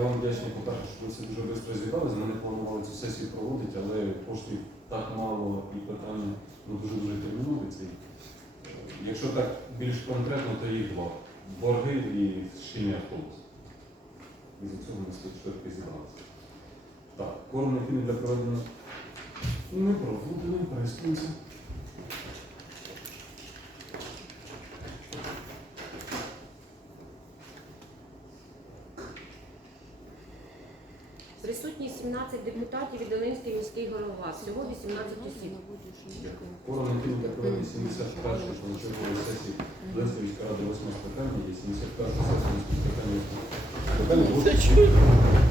я вам вдячний, по-перше, що ви це дуже швидко зібралися. Ми не планували цю сесію проводити, але коштів так мало і питання ну, дуже-дуже термінові. Е, Якщо так більш конкретно, то їх два. Борги і шкільний автобус. І за цього ми швидко зібралися. Так, корм необхідний для проведення. Ми проводимо, переспимося. Присутні 17 депутатів і Долинський міський голова. Всього 18 осіб. Корона для проведення 71-ї позачергової сесії Донецької міської ради 8 скликання і 71 сесії міської. Питання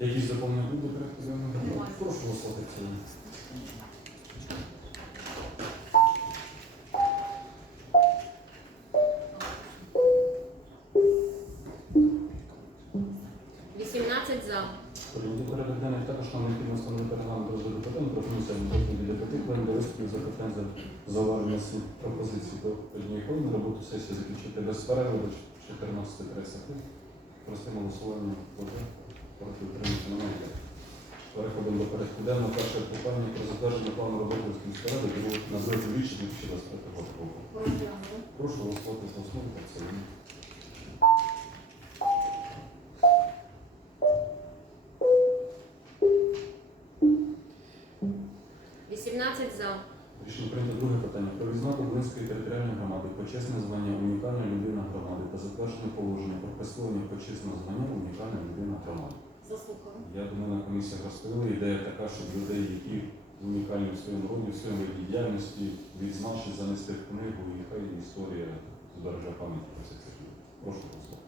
Якісь доповнення будуть до порядку денного? Прошу голосувати в цілому. – 18 за. Прийняти порядок денний також нам необхідно встановити регламент розгляду питань, біля п'яти хвилин для виступів запитань за зауваження всіх пропозицій до однієї хвилини. Роботу сесії закінчити без перерви до 14.30. Простим голосуванням проти проти утримання немає. Переходимо до порядку денного. Перше питання про затвердження плану роботи Української ради, на 2 річні 2023 року. Прошу голосувати за основу та цілому. – 18 за. Рішення прийнято друге питання. Про відзнаку Волинської територіальної громади почесне звання унікальна людина громади та затвердження положення про присвоєння почесного звання унікальна людина громади. Заслухала. Я думаю, на комісіях розповіли. Ідея така, щоб людей, які унікальні в своєму роді, в своєму діяльності, відзначить, занести в книгу, і хай історія збереже пам'ять про цих людей. Прошу послухати. –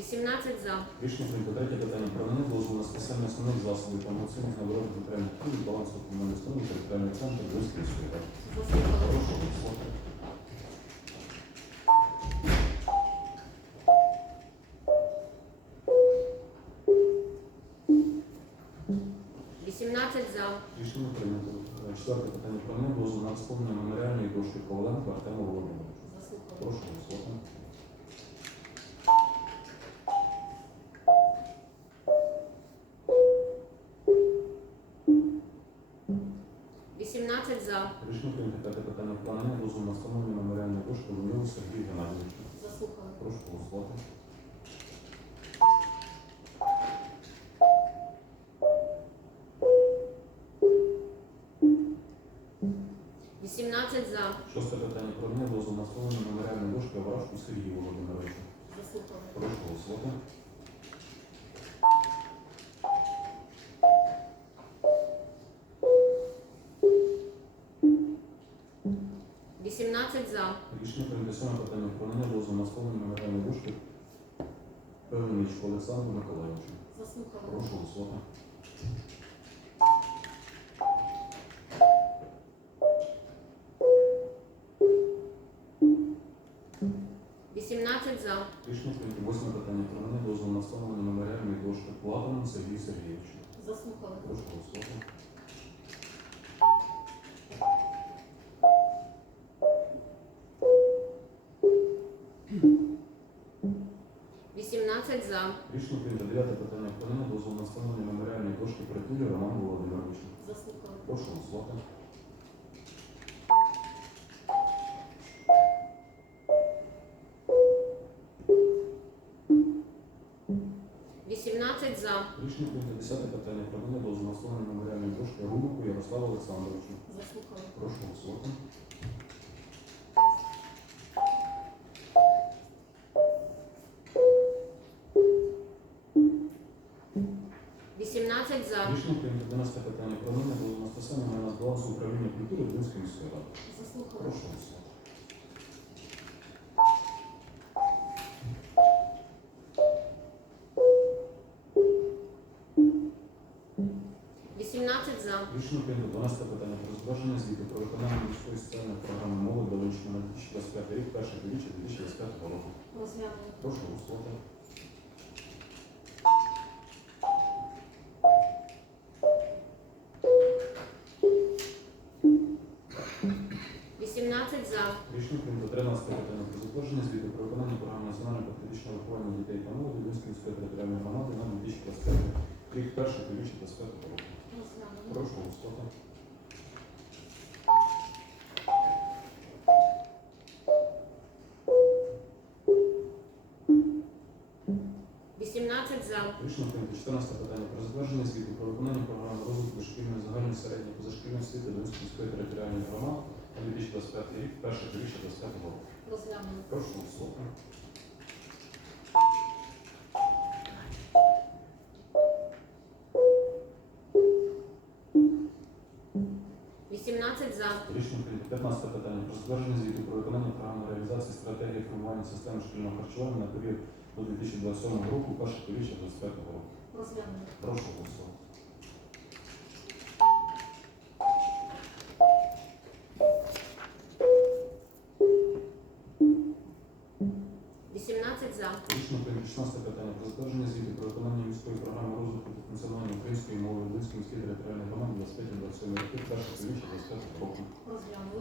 18 за. Рішення прийнято третє питання про надання на спеціальні основних засобів та емоційних наборів матеріальних активів балансу комунальної установи територіальний центр Волинської міської Прошу голосувати. – 18 за. Рішення прийнято. Четверте питання про надання на сповнення меморіальної дошки Коваленко Артему Володимировичу. Прошу Голосувати. – 18 за. Шосте питання про надання дозволу на встановлення меморіальної дошки Аврашку Сергію Володимировичу. Прошу голосувати. – 18 за. Рішення. Про дозволу на встановлення меморіальної дошки Певничку Олександру Миколаївичу. Прошу голосувати. – 18 за. Рішення прийнято. Восьме питання дозволу на встановлення меморіальної дошки Платаному Сергію Сергійовичу. Заслухали. Прошу голосувати. – за. Рішення прийнято. Дев'яте питання надання дозволу на встановлення меморіальної дошки Притулі Роману Володимировичу. Заслухали. Прошу голосувати. – 18 за. Рішення прийнято. Десяте питання про дозволу на встановлення меморіальної дошки Рубику Ярославу Олександровичу. Заслухали. Прошу голосувати. – 11 питання про мене було настосовано на балансу управління культури Донецької міської ради. Прошу вас. Рішення прийнято 12 питання про затвердження звіту про виконання міської соціальної програми мови до 2025 рік, перших річчя 2025 року. Прошу голосувати. Про звіту про виконання програми національного патріотичного виховання дітей та молоді Львівської міської територіальної громади на 2025 рік, перше півріччя 2025 року. Прошу голосувати. – 18 за. Рішення прийнято 14 питання про затвердження звіту про виконання програми розвитку дошкільної загальної середньої позашкільної освіти Львівської міської територіальної громади 2025 рік, перше півріччя 2025 року. Розглянули. Прошу голосувати. – 18 за. Рішення прийнято 15 питання про затвердження звіту про виконання програми реалізації стратегії формування системи шкільного харчування на період до 2027 року, перше півріччя 2025 року. Розглянули. Прошу голосувати. – української мови Львівської міської територіальної громади 25-27 роки, перше півріччя 25 року.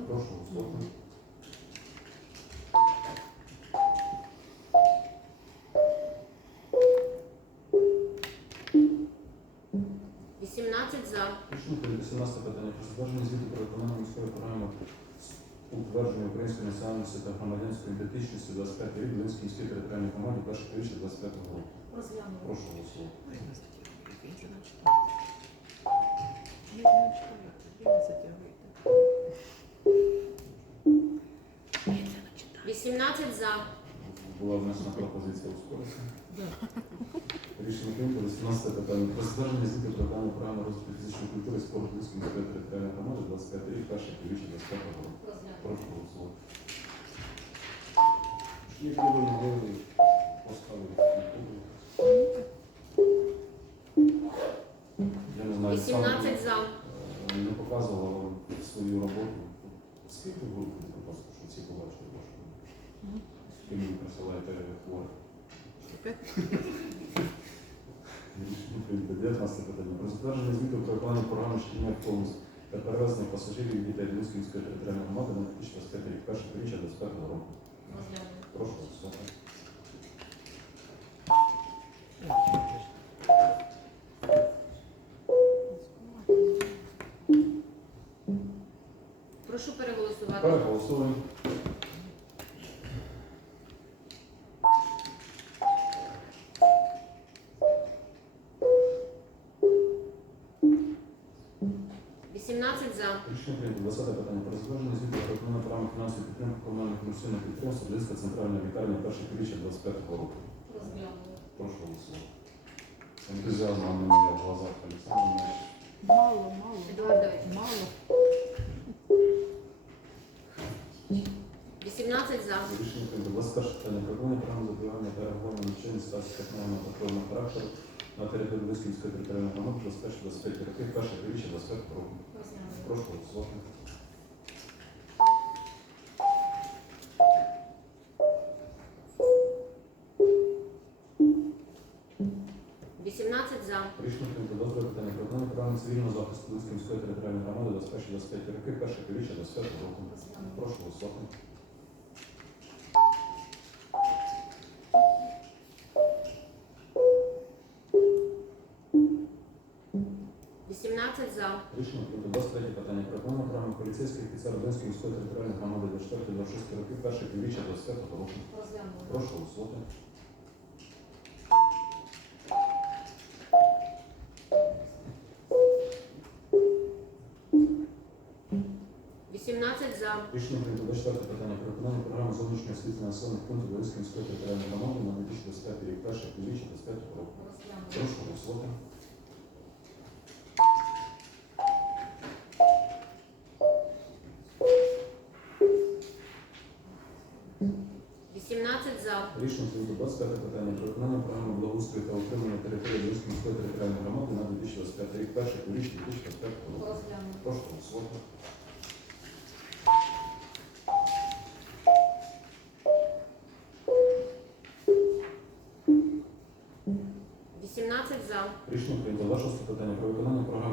Прошу голосувати. – 18 за. Рішення прийнято 17 питання про затвердження звіту про виконання міської програми утвердження української національності та громадянської ідентичності 25 рік Львівській міській територіальній громаді, перше півріччя 25 року. Прошу голосувати. – 18 за. Була внесена пропозиція ускоритися. Рішення прийнято 18 питання. Про затвердження звіту про виконання програми розвитку фізичної культури спорту Львівської міської територіальної громади 25 рік, перше півріччя 25 року. Прошу голосувати. Якби ви могли поставити культуру. Я не знаю, сам 18 за. не показувала вам свою роботу. Скільки ви будете просто, що всі побачили вашу роботу? Скільки мені присилаєте хворих? Рішення прийнято. 19 питання. Про затвердження звіту про програми шкільних повністю та перевезення пасажирів і дітей Львівської територіальної громади на 2025 рік, перше півріччя 25 року. Прошу голосувати. Підтримки комунальних комерційних підприємств Львівська центральна лікарня перших півріччя 25 року. Розглянули. Прошу голосувати. Ентузіазму немає в глазах Олександра. Мало, мало, Едуардович. мало. Вісімнадцять за. Рішення прийнято. 21 питання про виконання програми запобігання та реагування на вчинення ситуації техногенного та природного характеру на території Львівської територіальної громади 21-25 років, перше півріччя 25 року. Розглянули. Прошу голосувати. 25 роки, перше півріччя 25 року. Прошу голосувати. Рішення проти 23 питання. Програма програми поліцейських офіцер Одеської міської територіальної громади 24-26 років, перше півріччя 25 року. Прошу голосувати. Рішення прийнято 24 питання про виконання програми зовнішньої освіти населених пунктів Львівської міської територіальної громади на 2025 рік, перше півріччя 25 року. Прошу голосувати. Рішення прийнято 25 питання про виконання програми благоустрою та утримання території Львівської міської територіальної громади на 2025 рік, перше півріччя 2025 року. Прошу голосувати.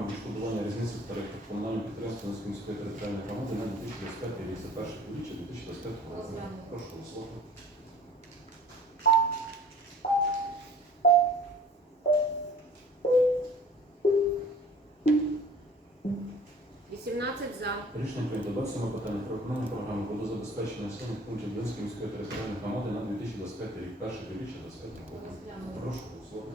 Відшкодування різниці в тарифах комунального підприємства міської територіальної громади на 2025 рік, це перше півріччя 2025 року. Прошу голосувати. За. Рішення прийнято 27 питання про виконання програми водозабезпечення населених пунктів Львівської міської територіальної громади на 2025 рік, перше півріччя 25 року. Прошу голосувати.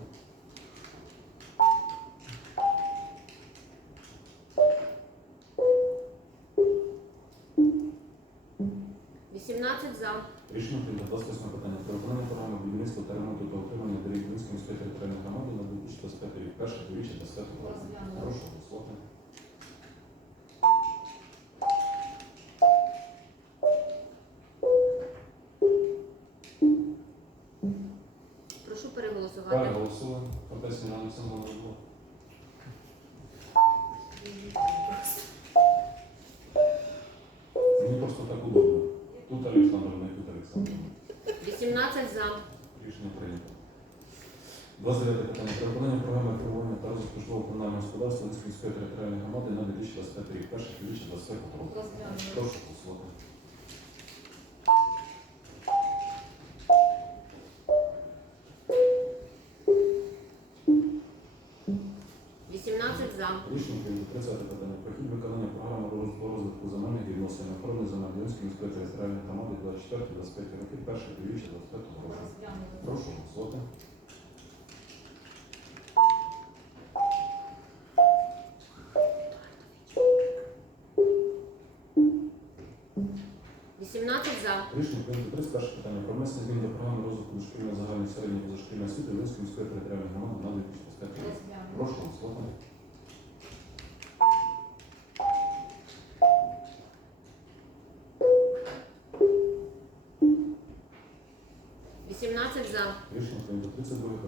Рішення прийнято 28 питання про виконання програми будівництва та ремонту та отримання доріг Львівської міської територіальної громади на 2025 рік, перше півріччя 25 року. Прошу голосувати. 18 за. Рішення прийнято. 29 питання. Переконання програми формування та розвитку житлового комунального господарства Луцької міської територіальної громади на 2025 рік. Перше півріччя 2025 року. Прошу голосувати. Відносин охорони земель Львівської міської територіальної громади 24-25 років. Перше півріччя 25 року. Прошу голосувати. Вісімнадцять за. Рішення прийнято 31 питання про внесення змін до програми розвитку дошкільної загальної середньої позашкільної освіти Львівської міської територіальної громади на 2025 рік. Прошу голосувати.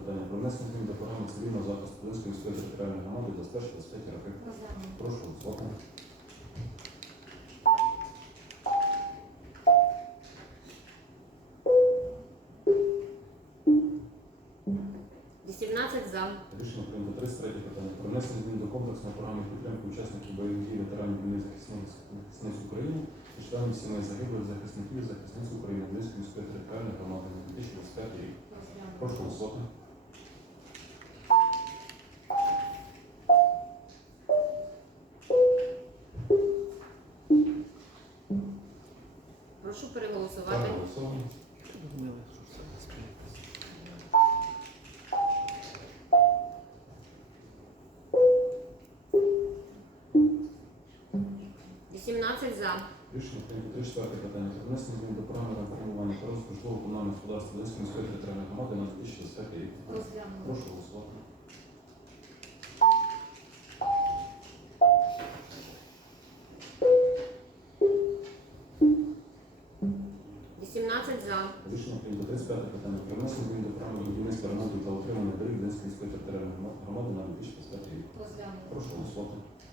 Питання про внесення змін до програми цивільного захисту Львівської міської територіальної громади за 25 років. Прошу голосувати. Вісімнадцять за. Рішення прийнято 33 питання про внесення змін до комплексної програми підтримки учасників бойових дій ветеранів війни захисниць України і членів сімей загиблих захисників і захисниць України Львівської міської територіальної громади на 2025 рік. Прошу голосувати. 18 за. Рішення прийнято. 34 питання. Внесення змін до програми реформування та розвитку житлово-комунального господарства Волинської міської територіальної громади на 2025 рік. Розглянули. Прошу голосувати. – 18 за. Рішення прийнято. 35 питання. Про внесення змін до програми будівництва ремонту та утримання доріг Волинської міської територіальної громади на 2025 рік. Розглянули. Прошу голосувати. –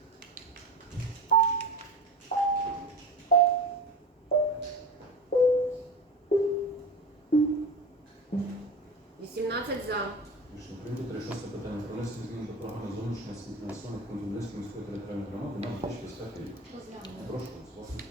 Рішення прийнято. 36 питання. Про внесення змін до програми зовнішнього пунктів Волинської міської територіальної громади на 2025 рік. Розглянули. Прошу голосувати. –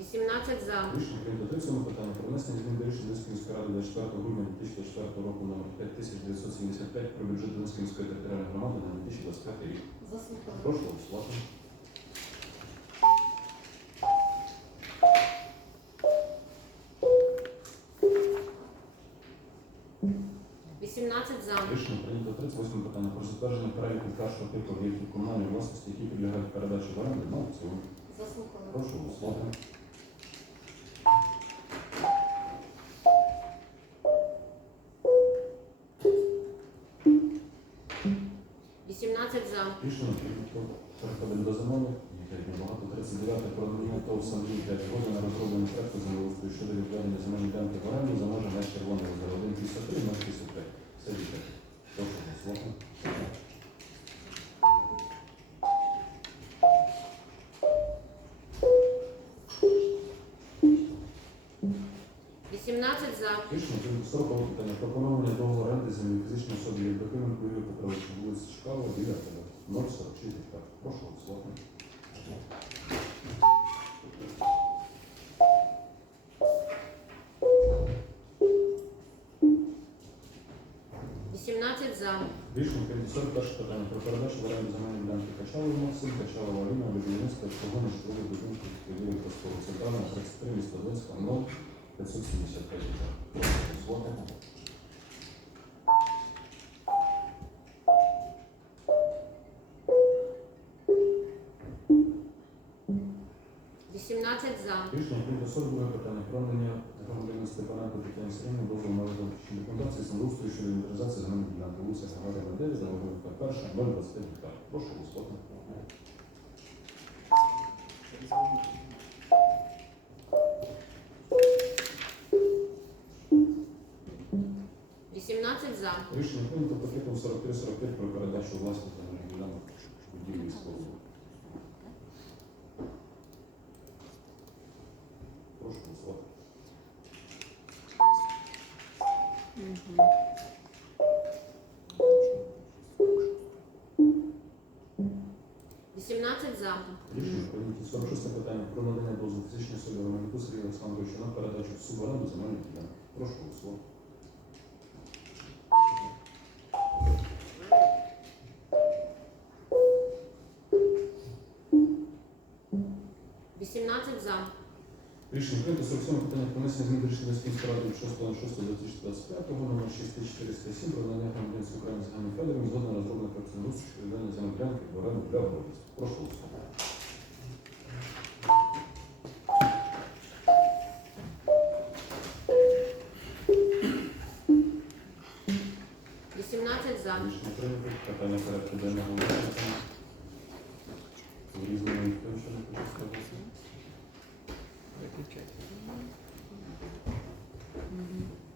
18 за. Рішення прийнято 37 питання про внесення змін до рішення Волинської міської ради 24 грудня 2024 року номер 5975 про бюджет Волинської міської територіальної громади на 2025 рік. Заслухали. Прошу голосувати. – питання про затвердження переліку першого типу об'єктів комунальної власності, які підлягають передачі в оренду ну, на аукціон. Заслухали. Прошу вас. Вісімнадцять за. Рішення прийнято. Переходимо до замови. Багато 39 про надання ТОВ Сандрій 5 згоди на розроблення проекту за щодо відведення земельної ділянки в оренду за червоного 1 після 3 на 63. Рішення прийнято 40 питання про поновлення договору оренди землі фізичної особи Євдокименко Юрію Петровичу, вулиці Чкалова, 9 046 гектар. Прошу голосувати. – 18 за. Рішення прийнято 41 питання про передачу в оренду земельної ділянки Качалову Максим, Качалова Аліна, для будівництва обслуговування житлових будинків відділу Костову 33 міста Донецька 0 575 гектар. Прошу голосувати. – 18 за. Рішення прийнято 42 питання про надання громадянина Степаненко Тетяні Сергійовні дозволу на розробку документації землеустрою щодо інвентаризації земельної ділянки вулиця Гагарина 9, Заводовка 1, 025 гектар. Прошу 18 за. Рішення прийнято пакетом 43-45 про передачу власних земельних ділянок будівлі і способу. Прошу голосувати. – 18 за. Рішення прийнято 46 питання про надання дозволу фізичної особи Романюку Сергію Олександровичу на передачу в суборенду земельних ділянок. Прошу голосувати. – Рішення прийнято 47 питання про внесення змін до рішення Вестінської ради 6.06.2025 номер 6407 про надання громадянства України з Ганною Федором згодом розроблено проєктну русу щодо віддання в оренду для обробітку. Прошу голосувати. Рішення прийнято. Питання порядку денного вирішення. Врізано не хочу сказати. Uhum. Uhum.